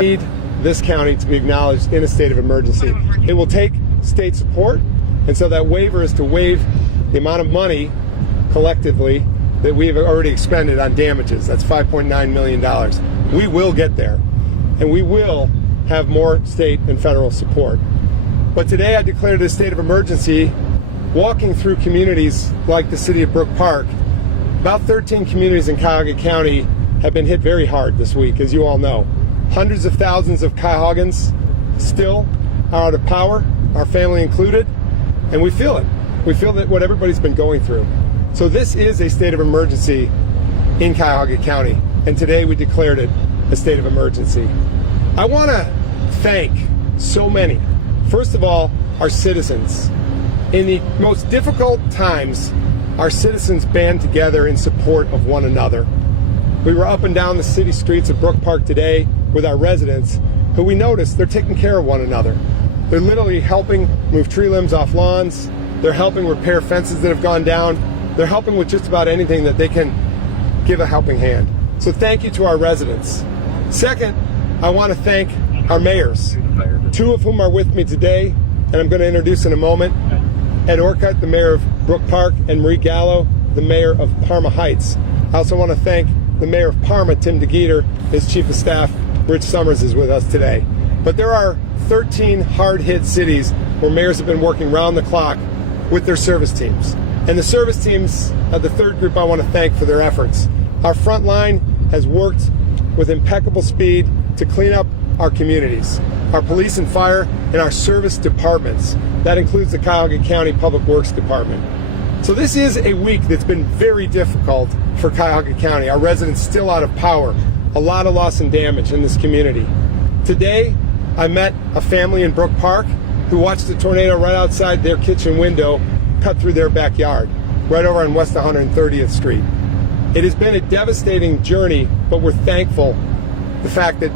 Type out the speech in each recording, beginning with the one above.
need this county to be acknowledged in a state of emergency. It will take state support, and so that waiver is to waive the amount of money collectively that we have already expended on damages. That's $5.9 million. We will get there, and we will have more state and federal support. But today I declared a state of emergency, walking through communities like the city of Brook Park. About 13 communities in Cuyahoga County have been hit very hard this week, as you all know. Hundreds of thousands of Cuyahoogans still are out of power, our family included, and we feel it. We feel that what everybody's been going through. So this is a state of emergency in Cuyahoga County, and today we declared it a state of emergency. I want to thank so many. First of all, our citizens. In the most difficult times, our citizens band together in support of one another. We were up and down the city streets of Brook Park today with our residents, who we noticed they're taking care of one another. They're literally helping move tree limbs off lawns. They're helping repair fences that have gone down. They're helping with just about anything that they can give a helping hand. So thank you to our residents. Second, I want to thank our mayors, two of whom are with me today, and I'm going to introduce in a moment. Ed Orcutt, the mayor of Brook Park, and Marie Gallo, the mayor of Parma Heights. I also want to thank the mayor of Parma, Tim DeGeeter. His chief of staff, Rich Summers, is with us today. But there are 13 hard-hit cities where mayors have been working round the clock with their service teams. And the service teams are the third group I want to thank for their efforts. Our front line has worked with impeccable speed to clean up our communities, our police and fire, and our service departments. That includes the Cuyahoga County Public Works Department. So this is a week that's been very difficult for Cuyahoga County. Our residents still out of power, a lot of loss and damage in this community. Today, I met a family in Brook Park who watched a tornado right outside their kitchen window cut through their backyard, right over on West 130th Street. It has been a devastating journey, but we're thankful the fact that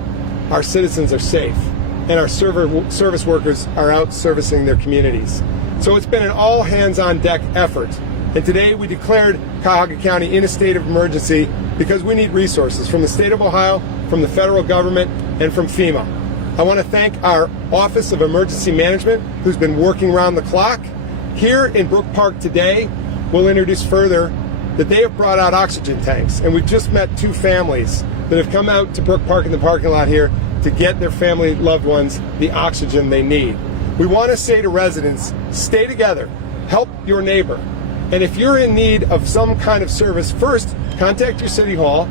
our citizens are safe and our service workers are out servicing their communities. So it's been an all hands on deck effort. And today we declared Cuyahoga County in a state of emergency because we need resources from the state of Ohio, from the federal government, and from FEMA. I want to thank our Office of Emergency Management, who's been working around the clock. Here in Brook Park today, we'll introduce further that they have brought out oxygen tanks. And we've just met two families that have come out to Brook Park in the parking lot here to get their family loved ones the oxygen they need. We want to say to residents, stay together, help your neighbor. And if you're in need of some kind of service, first, contact your city hall,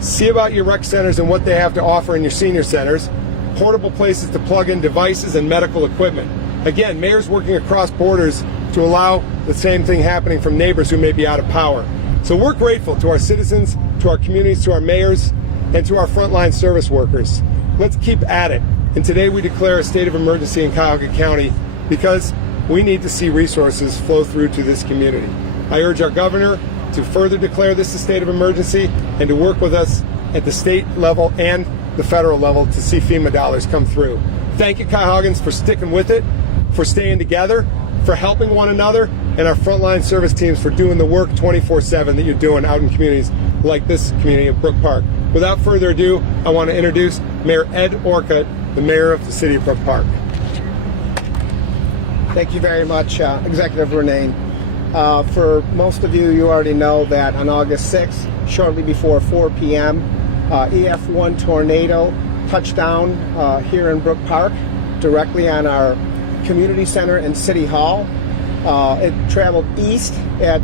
see about your rec centers and what they have to offer in your senior centers, portable places to plug in devices and medical equipment. Again, mayors working across borders to allow the same thing happening from neighbors who may be out of power. So we're grateful to our citizens, to our communities, to our mayors, and to our frontline service workers. Let's keep at it. And today we declare a state of emergency in Cuyahoga County because we need to see resources flow through to this community. I urge our governor to further declare this a state of emergency and to work with us at the state level and the federal level to see FEMA dollars come through. Thank you, Cuyahoogans, for sticking with it, for staying together, for helping one another, and our frontline service teams for doing the work 24/7 that you're doing out in communities like this community of Brook Park. Without further ado, I want to introduce Mayor Ed Orcutt, the mayor of the city of Brook Park. Thank you very much, Executive Renee. For most of you, you already know that on August 6th, shortly before 4 p.m., EF1 tornado touched down here in Brook Park, directly on our community center and city hall. It traveled east at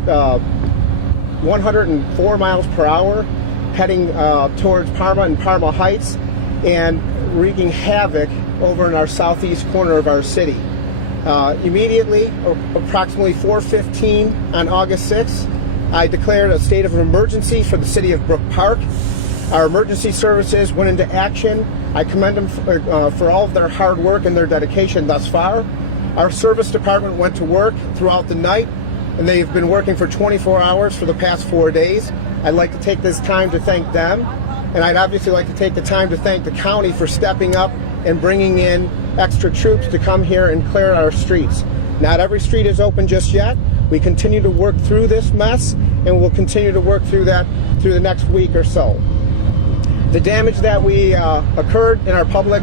104 miles per hour, heading towards Parma and Parma Heights, and wreaking havoc over in our southeast corner of our city. Immediately, approximately 4:15 on August 6th, I declared a state of emergency for the city of Brook Park. Our emergency services went into action. I commend them for all of their hard work and their dedication thus far. Our service department went to work throughout the night, and they've been working for 24 hours for the past 4 days. I'd like to take this time to thank them, and I'd obviously like to take the time to thank the county for stepping up and bringing in extra troops to come here and clear our streets. Not every street is open just yet. We continue to work through this mess, and we'll continue to work through that through the next week or so. The damage that we occurred in our public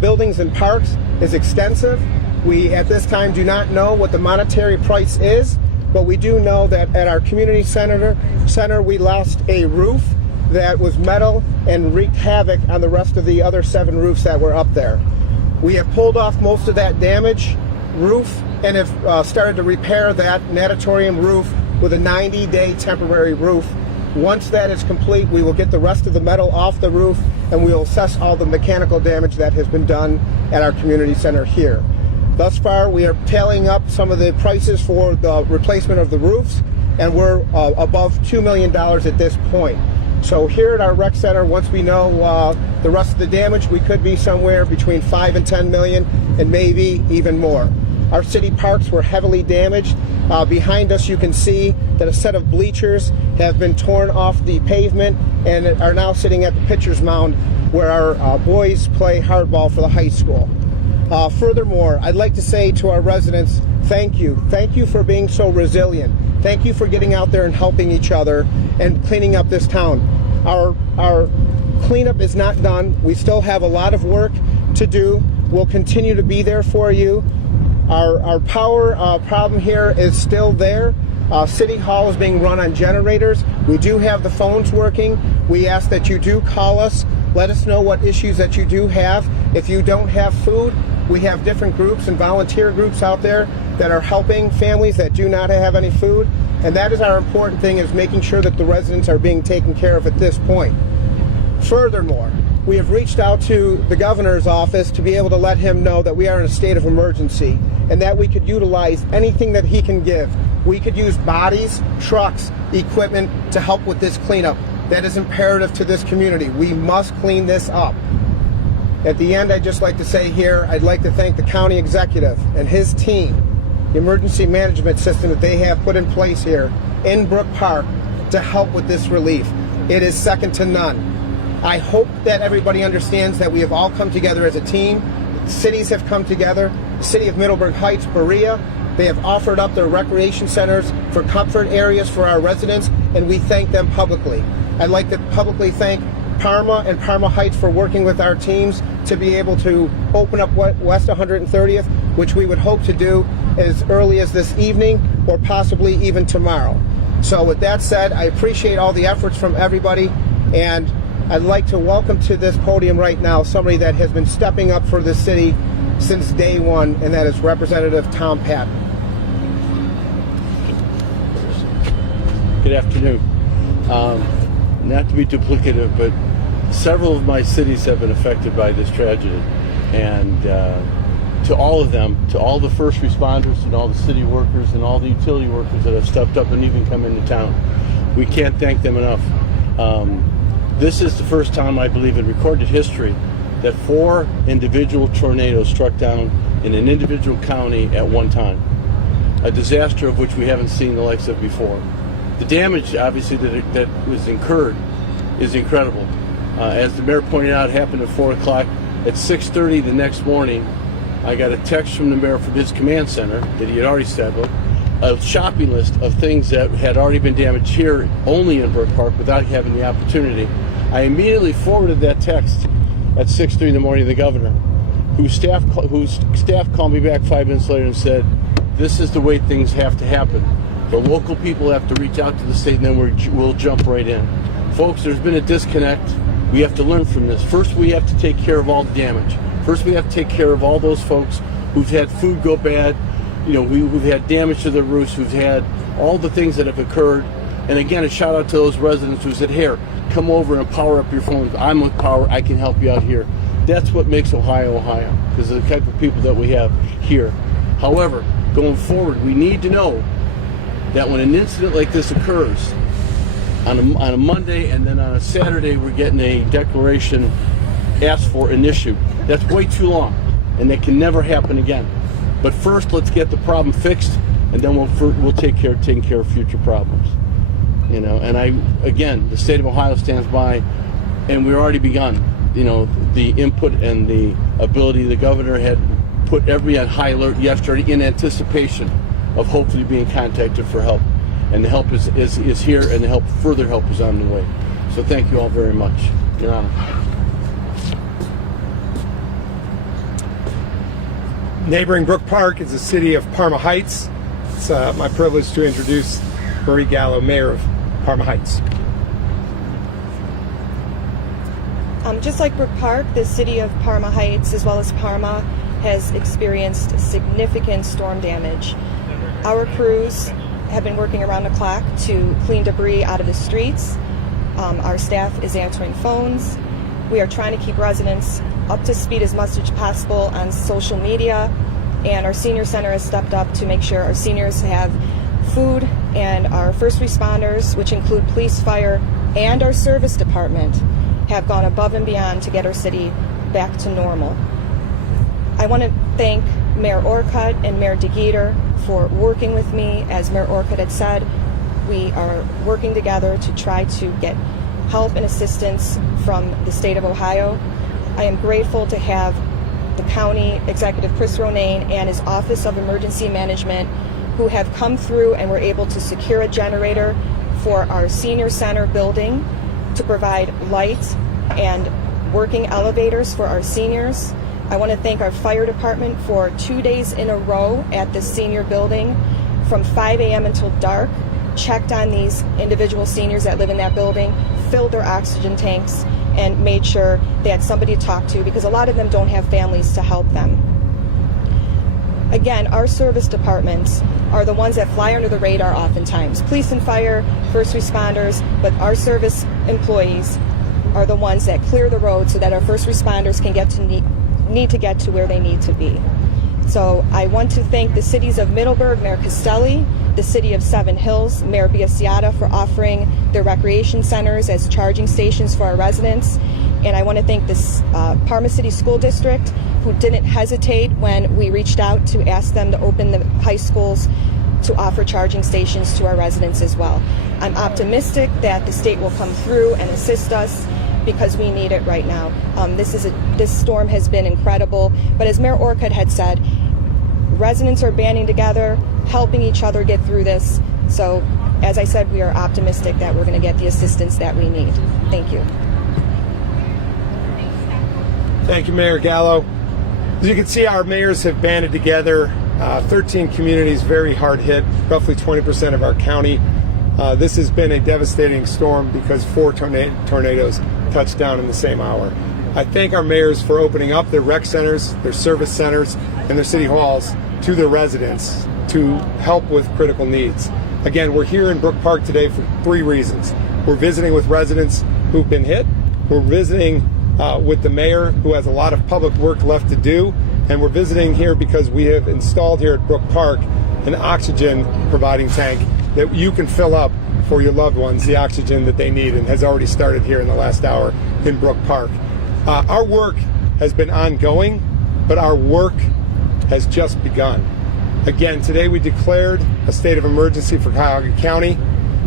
buildings and parks is extensive. We, at this time, do not know what the monetary price is, but we do know that at our community center we lost a roof that was metal and wreaked havoc on the rest of the other 7 roofs that were up there. We have pulled off most of that damaged roof and have started to repair that natatorium roof with a 90-day temporary roof. Once that is complete, we will get the rest of the metal off the roof and we will assess all the mechanical damage that has been done at our community center here. Thus far, we are tallying up some of the prices for the replacement of the roofs, and we're above $2 million at this point. So here at our rec center, once we know the rest of the damage, we could be somewhere between 5 and 10 million, and maybe even more. Our city parks were heavily damaged. Behind us, you can see that a set of bleachers have been torn off the pavement and are now sitting at the pitcher's mound where our boys play hardball for the high school. Furthermore, I'd like to say to our residents, thank you. Thank you for being so resilient. Thank you for getting out there and helping each other and cleaning up this town. Our cleanup is not done. We still have a lot of work to do. We'll continue to be there for you. Our power problem here is still there. City Hall is being run on generators. We do have the phones working. We ask that you do call us. Let us know what issues that you do have. If you don't have food, we have different groups and volunteer groups out there that are helping families that do not have any food. And that is our important thing, is making sure that the residents are being taken care of at this point. Furthermore, we have reached out to the governor's office to be able to let him know that we are in a state of emergency and that we could utilize anything that he can give. We could use bodies, trucks, equipment to help with this cleanup. That is imperative to this community. We must clean this up. At the end, I'd just like to say here, I'd like to thank the county executive and his team, the emergency management system that they have put in place here in Brook Park to help with this relief. It is second to none. I hope that everybody understands that we have all come together as a team. Cities have come together. The city of Middleburg Heights, Berea, they have offered up their recreation centers for comfort areas for our residents, and we thank them publicly. I'd like to publicly thank Parma and Parma Heights for working with our teams to be able to open up West 130th, which we would hope to do as early as this evening or possibly even tomorrow. So with that said, I appreciate all the efforts from everybody, and I'd like to welcome to this podium right now somebody that has been stepping up for the city since day one, and that is Representative Tom Patton. Good afternoon. Not to be duplicative, but several of my cities have been affected by this tragedy. And to all of them, to all the first responders and all the city workers and all the utility workers that have stepped up and even come into town, we can't thank them enough. This is the first time, I believe, in recorded history that 4 individual tornadoes struck down in an individual county at one time. A disaster of which we haven't seen the likes of before. The damage, obviously, that was incurred is incredible. As the mayor pointed out, it happened at 4 o'clock. At 6:30 the next morning, I got a text from the mayor from his command center that he had already settled, a shopping list of things that had already been damaged here only in Brook Park without having the opportunity. I immediately forwarded that text at 6:30 in the morning to the governor, whose staff called me back 5 minutes later and said, this is the way things have to happen. The local people have to reach out to the state, and then we'll jump right in. Folks, there's been a disconnect. We have to learn from this. First, we have to take care of all the damage. First, we have to take care of all those folks who've had food go bad, who've had damage to their roofs, who've had all the things that have occurred. And again, a shout out to those residents who said, here, come over and power up your phones. I'm with power. I can help you out here. That's what makes Ohio, Ohio, because of the type of people that we have here. However, going forward, we need to know that when an incident like this occurs on a Monday and then on a Saturday we're getting a declaration asked for and issued, that's way too long, and that can never happen again. But first, let's get the problem fixed, and then we'll take care of future problems. And again, the state of Ohio stands by, and we've already begun. The input and the ability, the governor had put everybody on high alert yesterday in anticipation of hopefully being contacted for help. And the help is here, and the further help is on the way. So thank you all very much. Your Honor. Neighboring Brook Park is the city of Parma Heights. It's my privilege to introduce Marie Gallo, Mayor of Parma Heights. Just like Brook Park, the city of Parma Heights, as well as Parma, has experienced significant storm damage. Our crews have been working around the clock to clean debris out of the streets. Our staff is answering phones. We are trying to keep residents up to speed as much as possible on social media, and our senior center has stepped up to make sure our seniors have food, and our first responders, which include police, fire, and our service department, have gone above and beyond to get our city back to normal. I want to thank Mayor Orcutt and Mayor DeGeeter for working with me. As Mayor Orcutt had said, we are working together to try to get help and assistance from the state of Ohio. I am grateful to have the County Executive Chris Ronayne and his Office of Emergency Management, who have come through and were able to secure a generator for our senior center building to provide light and working elevators for our seniors. I want to thank our fire department for 2 days in a row at the senior building from 5 a.m. until dark, checked on these individual seniors that live in that building, filled their oxygen tanks, and made sure they had somebody to talk to, because a lot of them don't have families to help them. Again, our service departments are the ones that fly under the radar oftentimes. Police and fire, first responders, but our service employees are the ones that clear the road so that our first responders can need to get to where they need to be. So I want to thank the cities of Middleburg, Mayor Castelli, the city of Seven Hills, Mayor Biasiata, for offering their recreation centers as charging stations for our residents. And I want to thank this Parma City School District, who didn't hesitate when we reached out to ask them to open the high schools to offer charging stations to our residents as well. I'm optimistic that the state will come through and assist us, because we need it right now. This storm has been incredible, but as Mayor Orcutt had said, residents are banding together, helping each other get through this. So, as I said, we are optimistic that we're going to get the assistance that we need. Thank you. Thank you, Mayor Gallo. As you can see, our mayors have banded together. 13 communities very hard hit, roughly 20% of our county. This has been a devastating storm because 4 tornadoes touched down in the same hour. I thank our mayors for opening up their rec centers, their service centers, and their city halls to their residents to help with critical needs. Again, we're here in Brook Park today for 3 reasons. We're visiting with residents who've been hit. We're visiting with the mayor, who has a lot of public work left to do. And we're visiting here because we have installed here at Brook Park an oxygen providing tank that you can fill up for your loved ones, the oxygen that they need, and has already started here in the last hour in Brook Park. Our work has been ongoing, but our work has just begun. Again, today we declared a state of emergency for Cuyahoga County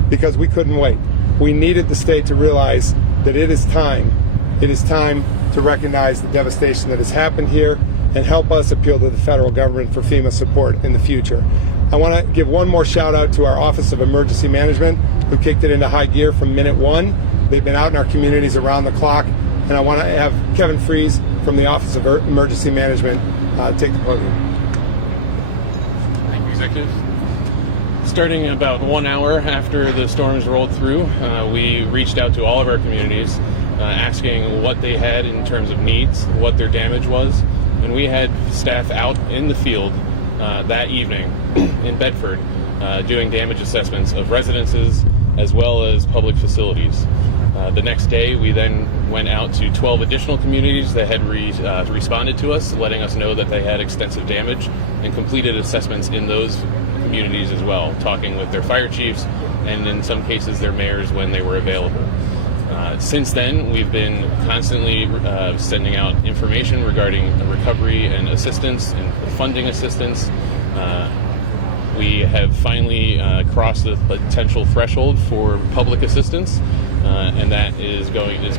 because we couldn't wait. We needed the state to realize that it is time to recognize the devastation that has happened here and help us appeal to the federal government for FEMA support in the future. I want to give one more shout out to our Office of Emergency Management, who kicked it into high gear from minute one. They've been out in our communities around the clock, and I want to have Kevin Fries from the Office of Emergency Management take the podium. Thank you, Executive. Starting about 1 hour after the storms rolled through, we reached out to all of our communities, asking what they had in terms of needs, what their damage was, and we had staff out in the field that evening in Bedford doing damage assessments of residences as well as public facilities. The next day, we then went out to 12 additional communities that had responded to us, letting us know that they had extensive damage, and completed assessments in those communities as well, talking with their fire chiefs and in some cases their mayors when they were available. Since then, we've been constantly sending out information regarding recovery and assistance and funding assistance. We have finally crossed the potential threshold for public assistance, and that is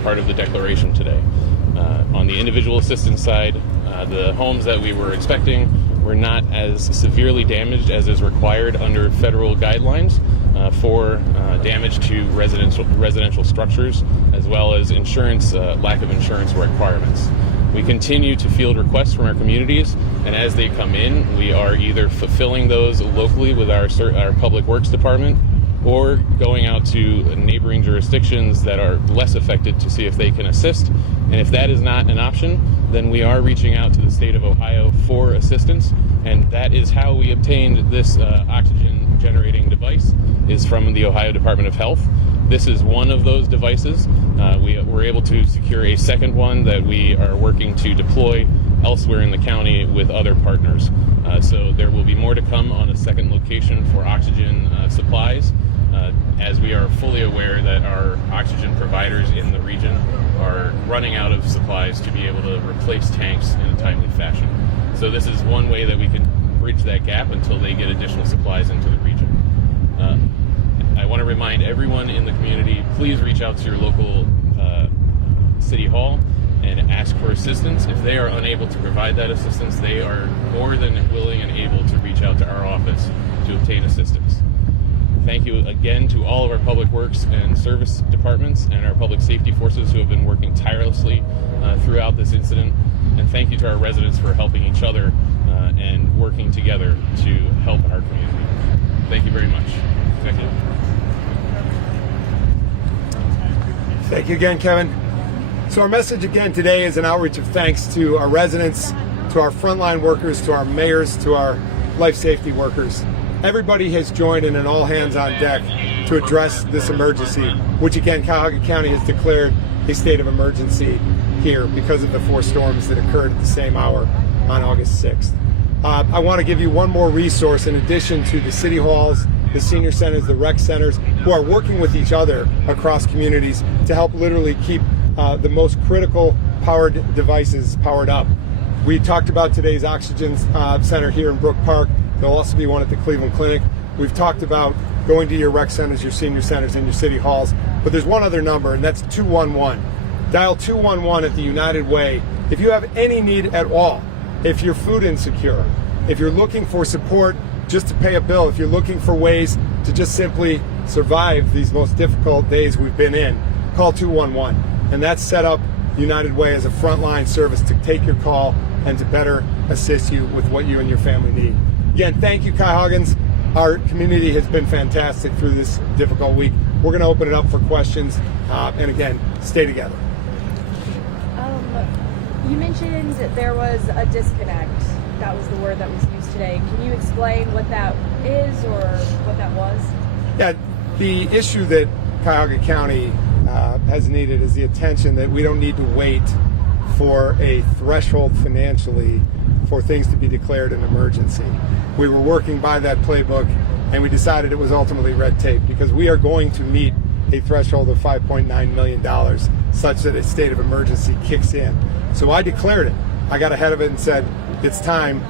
part of the declaration today. On the individual assistance side, the homes that we were expecting were not as severely damaged as is required under federal guidelines, for damage to residential structures, as well as lack of insurance requirements. We continue to field requests from our communities, and as they come in, we are either fulfilling those locally with our Public Works Department, or going out to neighboring jurisdictions that are less affected to see if they can assist. And if that is not an option, then we are reaching out to the state of Ohio for assistance, and that is how we obtained this oxygen generating device, is from the Ohio Department of Health. This is one of those devices. We were able to secure a second one that we are working to deploy elsewhere in the county with other partners. So there will be more to come on a second location for oxygen supplies, as we are fully aware that our oxygen providers in the region are running out of supplies to be able to replace tanks in a timely fashion. So this is one way that we can bridge that gap until they get additional supplies into the region. I want to remind everyone in the community, please reach out to your local city hall and ask for assistance. If they are unable to provide that assistance, they are more than willing and able to reach out to our office to obtain assistance. Thank you again to all of our public works and service departments and our public safety forces who have been working tirelessly throughout this incident. And thank you to our residents for helping each other and working together to help our community. Thank you very much. Executive. Thank you again, Kevin. So our message again today is an outreach of thanks to our residents, to our frontline workers, to our mayors, to our life safety workers. Everybody has joined in an all hands on deck to address this emergency, which again, Cuyahoga County has declared a state of emergency here because of the 4 storms that occurred at the same hour on August 6th. I want to give you one more resource in addition to the city halls, the senior centers, the rec centers, who are working with each other across communities to help literally keep the most critical powered devices powered up. We talked about today's oxygen center here in Brook Park. There'll also be one at the Cleveland Clinic. We've talked about going to your rec centers, your senior centers, and your city halls. But there's one other number, and that's 211. Dial 211 at the United Way if you have any need at all. If you're food insecure, if you're looking for support just to pay a bill, if you're looking for ways to just simply survive these most difficult days we've been in, call 211. And that's set up United Way as a frontline service to take your call and to better assist you with what you and your family need. Again, thank you, Cuyahoggans. Our community has been fantastic through this difficult week. We're going to open it up for questions. And again, stay together. You mentioned that there was a disconnect. That was the word that was used today. Can you explain what that is or what that was? Yeah, the issue that Cuyahoga County has needed is the attention that we don't need to wait for a threshold financially for things to be declared an emergency. We were working by that playbook, and we decided it was ultimately red tape because we are going to meet a threshold of $5.9 million such that a state of emergency kicks in. So I declared it. I got ahead of it and said, it's time.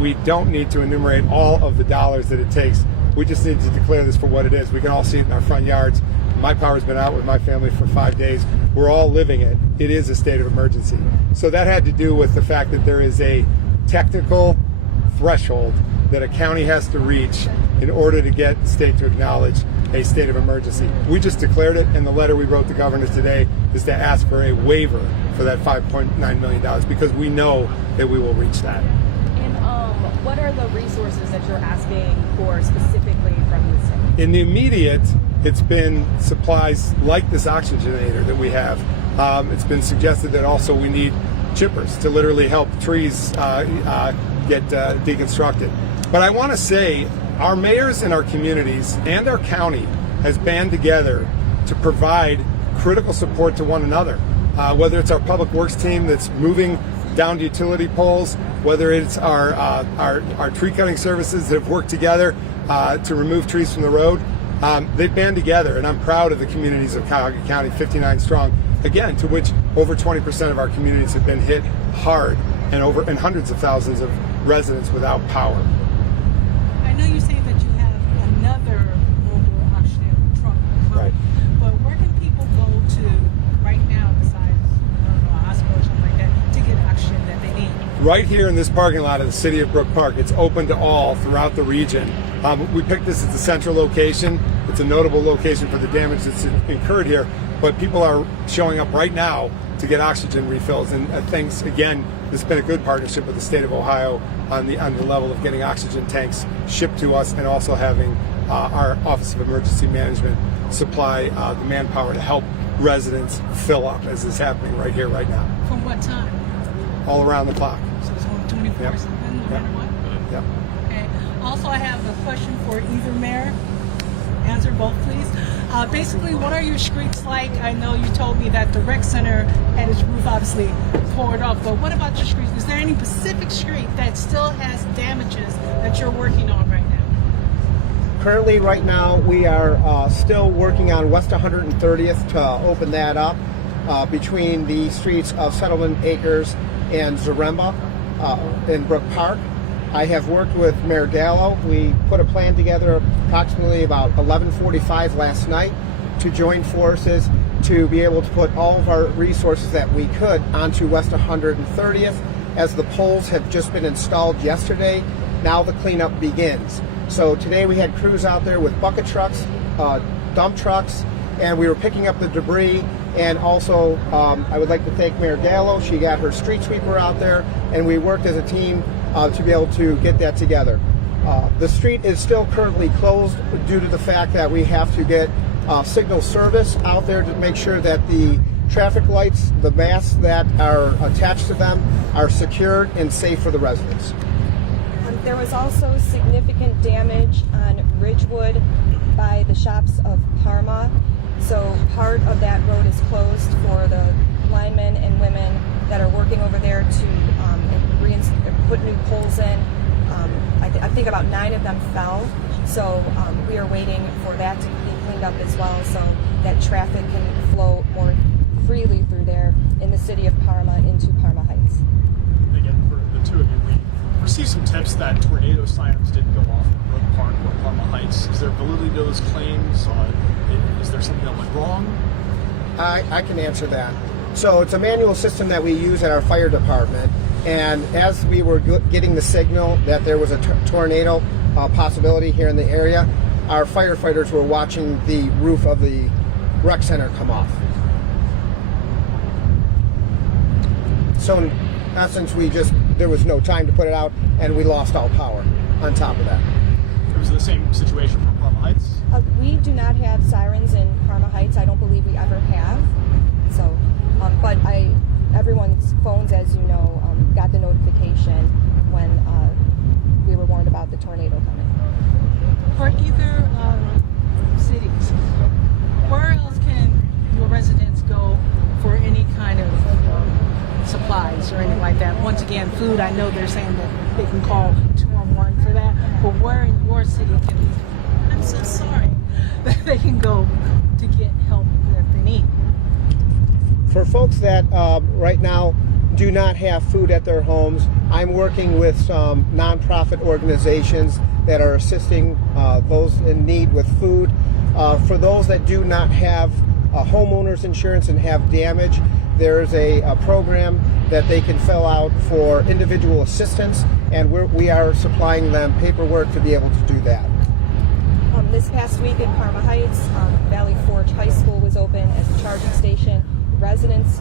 We don't need to enumerate all of the dollars that it takes. We just need to declare this for what it is. We can all see it in our front yards. My power's been out with my family for 5 days. We're all living it. It is a state of emergency. So that had to do with the fact that there is a technical threshold that a county has to reach in order to get the state to acknowledge a state of emergency. We just declared it, and the letter we wrote the governor today is to ask for a waiver for that $5.9 million because we know that we will reach that. And what are the resources that you're asking for specifically from the state? In the immediate, it's been supplies like this oxygenator that we have. It's been suggested that also we need chippers to literally help trees get deconstructed. But I want to say our mayors in our communities and our county has band together to provide critical support to one another. Whether it's our public works team that's moving down to utility poles, whether it's our tree cutting services that have worked together to remove trees from the road, they band together, and I'm proud of the communities of Cuyahoga County, 59 strong, again, to which over 20% of our communities have been hit hard and hundreds of thousands of residents without power. I know you say that you have another mobile oxygen truck coming, Right. but where can people go to right now besides a hospital or something like that to get oxygen that they need? right here in this parking lot of the city of Brook Park. It's open to all throughout the region. We picked this as the central location. It's a notable location for the damage that's incurred here, but people are showing up right now to get oxygen refills, and thanks again, this has been a good partnership with the state of Ohio on the level of getting oxygen tanks shipped to us, and also having our Office of Emergency Management supply the manpower to help residents fill up, as is happening right here, right now. From what time? All around the clock. So it's on 24/7, Yep. no matter what? Yep. Okay. Also, I have a question for either mayor. Answer both, please. Basically, what are your streets like? I know you told me that the rec center had its roof obviously poured off, but what about your streets? Is there any specific street that still has damages that you're working on right now? Currently, right now, we are still working on West 130th to open that up between the streets of Settlement Acres and Zaremba in Brook Park. I have worked with Mayor Gallo. We put a plan together approximately about 11:45 last night to join forces to be able to put all of our resources that we could onto West 130th, as the poles have just been installed yesterday. Now the cleanup begins. So today we had crews out there with bucket trucks, dump trucks, and we were picking up the debris. And also, I would like to thank Mayor Gallo. She got her street sweeper out there, and we worked as a team to be able to get that together. The street is still currently closed due to the fact that we have to get signal service out there to make sure that the traffic lights, the masts that are attached to them, are secured and safe for the residents. There was also significant damage on Ridgewood by the shops of Parma. So part of that road is closed for the linemen and women that are working over there to put new poles in. I think about 9 of them fell. So we are waiting for that to be cleaned up as well, so that traffic can flow more freely through there in the city of Parma into Parma Heights. Again, for the two of you, we received some tips that tornado sirens didn't go off in Brook Park or Parma Heights. Is there validity to those claims? Is there something that went wrong? I can answer that. So it's a manual system that we use at our fire department, and as we were getting the signal that there was a tornado possibility here in the area, our firefighters were watching the roof of the rec center come off. So in essence, there was no time to put it out, and we lost all power on top of that. It was the same situation for Parma Heights? We do not have sirens in Parma Heights. I don't believe we ever have. So, but everyone's phones, as you know, got the notification when we were warned about the tornado coming. For either cities, where else can your residents go for any kind of supplies or anything like that? Once again, food, I know they're saying that they can call 211 for that, but where in your city can they, I'm so sorry, that they can go to get help that they need? For folks that right now do not have food at their homes, I'm working with some nonprofit organizations that are assisting those in need with food. For those that do not have homeowners insurance and have damage, there's a program that they can fill out for individual assistance, and we are supplying them paperwork to be able to do that. This past week in Parma Heights, Valley Forge High School was open as a charging station. Residents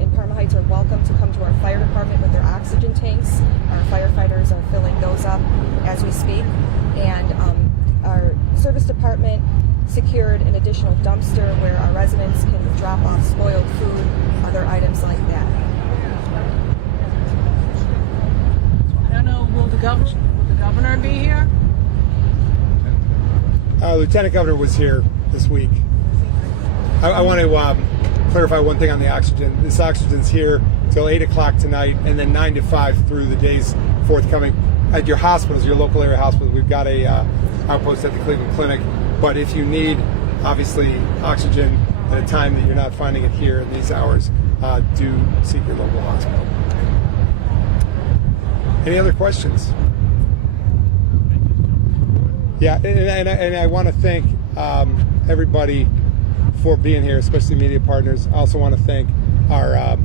in Parma Heights are welcome to come to our fire department with their oxygen tanks. Our firefighters are filling those up as we speak. And our service department secured an additional dumpster where our residents can drop off spoiled food, other items like that. I don't know, will the governor be here? Lieutenant Governor was here this week. I want to clarify one thing on the oxygen. This oxygen's here till 8 o'clock tonight, and then 9 to 5 through the days forthcoming. At your hospitals, your local area hospitals, we've got a outpost at the Cleveland Clinic. But if you need, obviously, oxygen at a time that you're not finding it here in these hours, do seek your local hospital. Any other questions? Yeah, and I want to thank everybody for being here, especially media partners. I also want to thank our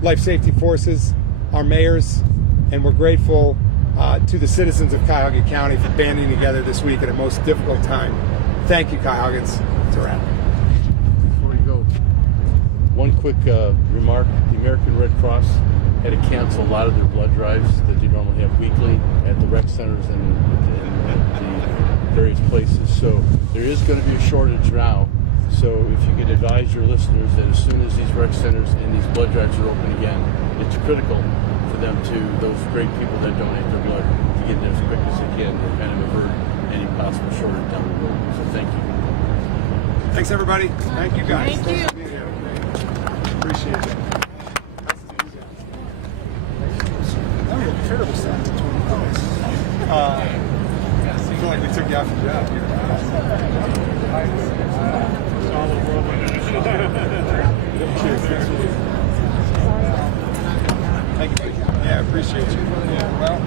life safety forces, our mayors, and we're grateful to the citizens of Cuyahoga County for banding together this week at a most difficult time. Thank you, Cuyahoggans. It's a wrap. Before you go, one quick remark. The American Red Cross had to cancel a lot of their blood drives that they normally have weekly at the rec centers and at the various places. So there is going to be a shortage now. So if you could advise your listeners that as soon as these rec centers and these blood drives are open again, it's critical for them to, those great people that donate their blood, to get it as quick as they can to kind of avert any possible shortage down the road. So thank you. Thanks, everybody. Thank you, guys. Thank you. Nice to meet you. Appreciate it. That was a terrible sound to 20 pounds. I feel like we took you off the job here. Thank you. Yeah, I appreciate you. Yeah, well.